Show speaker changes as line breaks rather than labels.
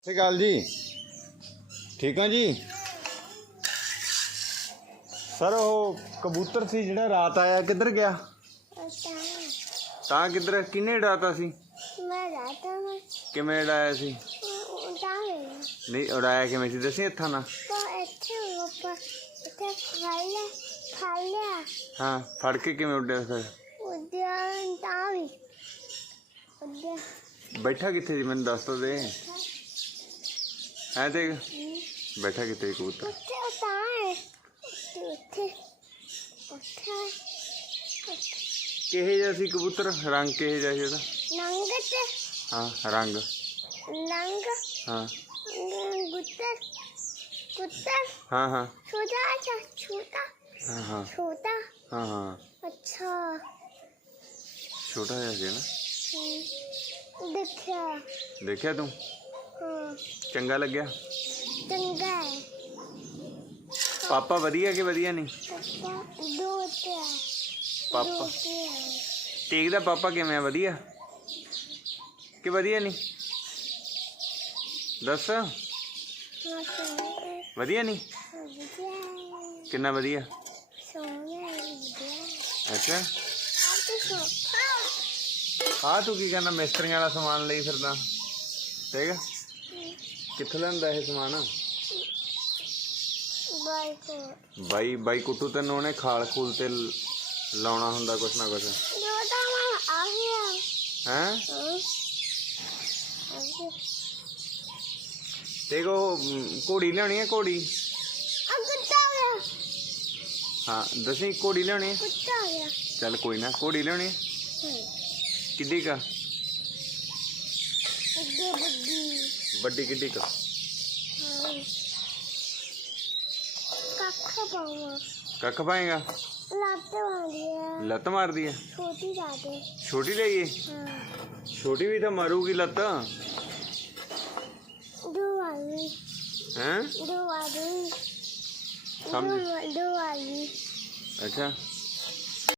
ਸਤਿ ਸ਼੍ਰੀ ਅਕਾਲ ਜੀ ਠੀਕ ਆ ਜੀ ਸਰ ਉਹ ਕਬੂਤਰ ਸੀ ਜਿਹੜਾ ਰਾਤ ਆਇਆ ਕਿੱਧਰ ਗਿਆ ਤਾਂ ਕਿੱਧਰ ਕਿੰਨੇ ਉਡਾਤਾ ਸੀ
ਮੈਂ ਰਾਤਾ ਮੈਂ
ਕਿਵੇਂ ਉਡਾਇਆ ਸੀ
ਉਡਾਏ
ਨਹੀਂ ਉਡਾਇਆ ਕਿਵੇਂ ਸੀ ਦੱਸੀ ਹੱਥਾਂ ਨਾਲ
ਪਰ ਇੱਥੇ ਉੱਪਰ ਇੱਥੇ ਖਾਲੇ ਖਾਲੇ
ਹਾਂ ਫੜ ਕੇ ਕਿਵੇਂ ਉੱਡਿਆ ਫਿਰ
ਉਡਿਆ ਤਾਂ ਵੀ ਉਡਿਆ
ਬੈਠਾ ਕਿੱਥੇ ਸੀ ਮੈਨੂੰ ਦੱਸ ਤਾਂ ਦੇ
है देख। बैठा
कि तेरे कबूतर? कहे जैसी कबूतर रंग कहे जैसे
था। रंग
हाँ रंग।
रंग
हाँ।
कबूतर? कबूतर?
हाँ हाँ।
छोटा अच्छा छोटा
हाँ हाँ।
छोटा
हाँ हाँ।
अच्छा।
छोटा जैसे ना?
हम्म। देखा
देखा
तुम?
ਚੰਗਾ ਲੱਗਿਆ?
ਚੰਗਾ ਹੈ।
ਪਾਪਾ ਵਧੀਆ ਕਿ ਵਧੀਆ ਨਹੀਂ?
ਪਾਪਾ ਦੋ ਤੇ ਹੈ।
ਪਾਪਾ? ਤੇਗ ਦਾ ਪਾਪਾ ਕਿਵੇਂ ਆ? ਵਧੀਆ? ਕਿ ਵਧੀਆ ਨਹੀਂ? ਦੱਸ। ਵਧੀਆ ਨਹੀਂ? ਕਿੰਨਾ ਵਧੀਆ? ਅੱਛਾ। ਹਾਂ ਤੂੰ ਕੀ ਕਰਨਾ ਮਿਸਤਰੀਆਂ ਵਾਲਾ ਸਮਾਨ ਲਈ ਫਿਰਦਾ? ਠੀਕ ਹੈ ਕਿੱਥੋਂ ਲੈਂਦਾ ਇਹ ਸਮਾਨ
ਬਾਈ ਕੋ
ਬਾਈ ਬਾਈ ਕੁੱਟੂ ਤੈਨੂੰ ਉਹਨੇ ਖਾਲ ਖੂਲ ਤੇ ਲਾਉਣਾ ਹੁੰਦਾ ਕੁਛ ਨਾ ਕੁਛ ਹੈ ਤੇ ਕੋ ਘੋੜੀ ਲੈਣੀ ਹੈ ਘੋੜੀ ਹਾਂ ਦਸੀ ਘੋੜੀ ਲੈਣੀ ਹੈ ਚੱਲ ਕੋਈ ਨਾ ਘੋੜੀ ਲੈਣੀ ਹੈ ਕਿੱਡੀ ਕਾ
बड़ी किड्डी का?
कख पाएगा?
लत
मार दिया।
छोटी
छोटी लाइए
हाँ।
छोटी भी तो मारूगी लत।
दो वाली।
हैं?
दो वाली। दो वाली।
अच्छा।